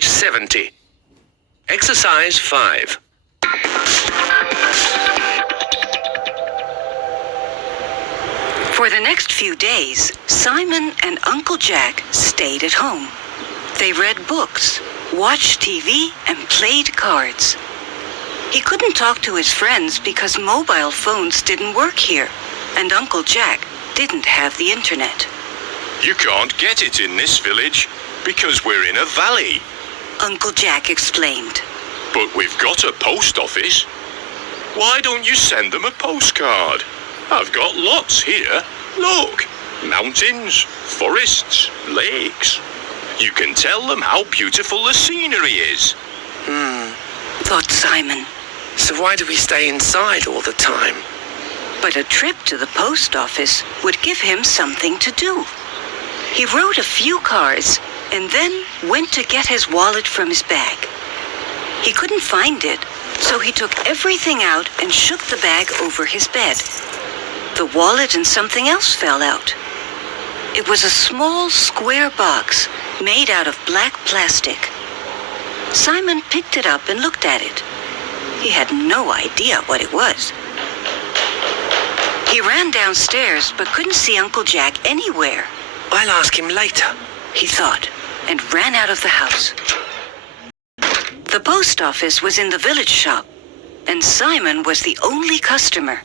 Page 70. Exercise 5. For the next few days, Simon and Uncle Jack stayed at home. They read books, watched TV, and played cards. He couldn't talk to his friends because mobile phones didn't work here, and Uncle Jack didn't have the internet. You can't get it in this village because we're in a valley. Uncle Jack explained. But we've got a post office. Why don't you send them a postcard? I've got lots here. Look, mountains, forests, lakes. You can tell them how beautiful the scenery is. Thought Simon. So why do we stay inside all the time? But a trip to the post office would give him something to do. He wrote a few cards and then went to get his wallet from his bag. He couldn't find it, so he took everything out and shook the bag over his bed. The wallet and something else fell out. It was a small square box made out of black plastic. Simon picked it up and looked at it. He had no idea what it was. He ran downstairs but couldn't see Uncle Jack anywhere. I'll ask him later, he thought, and ran out of the house. The post office was in the village shop, and Simon was the only customer.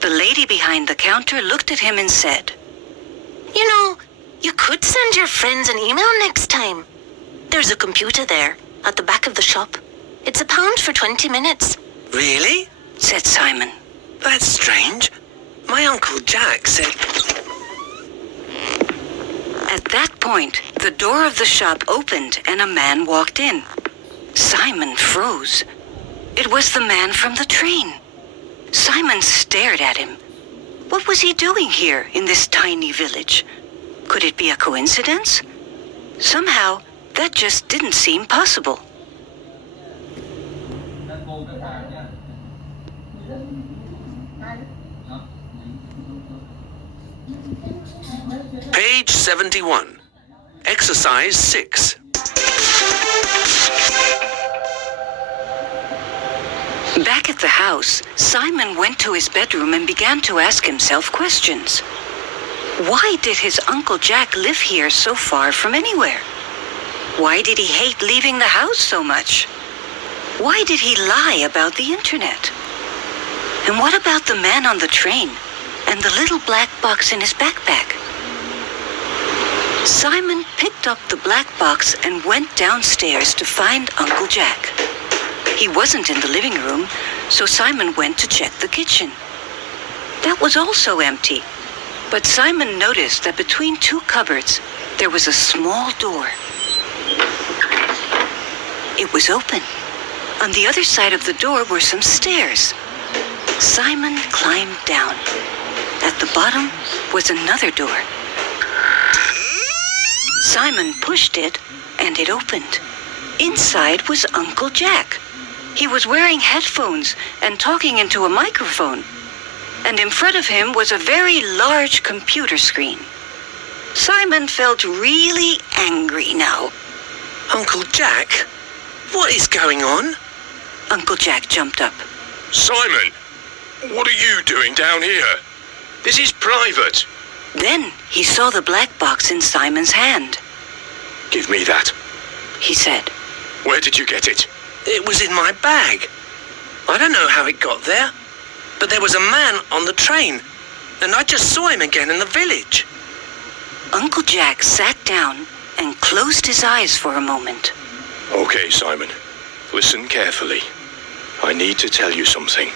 The lady behind the counter looked at him and said, You know, you could send your friends an email next time. There's a computer there, at the back of the shop. It's £1 for 20 minutes. Really? said Simon. That's strange. My Uncle Jack said... At that point, the door of the shop opened and a man walked in. Simon froze. It was the man from the train. Simon stared at him. What was he doing here in this tiny village? Could it be a coincidence? Somehow, that just didn't seem possible. Page 71. Exercise 6. Back at the house, Simon went to his bedroom and began to ask himself questions. Why did his Uncle Jack live here so far from anywhere? Why did he hate leaving the house so much? Why did he lie about the internet? And what about the man on the train and the little black box in his backpack? Simon picked up the black box and went downstairs to find Uncle Jack. He wasn't in the living room, so Simon went to check the kitchen. That was also empty, but Simon noticed that between two cupboards, there was a small door. It was open. On the other side of the door were some stairs. Simon climbed down. At the bottom was another door. Simon pushed it, and it opened. Inside was Uncle Jack. He was wearing headphones and talking into a microphone. And in front of him was a very large computer screen. Simon felt really angry now. Uncle Jack? What is going on? Uncle Jack jumped up. Simon, what are you doing down here? This is private. Then he saw the black box in Simon's hand. Give me that, he said. Where did you get it? It was in my bag. I don't know how it got there, but there was a man on the train, and I just saw him again in the village. Uncle Jack sat down and closed his eyes for a moment. Okay, Simon, listen carefully. I need to tell you something.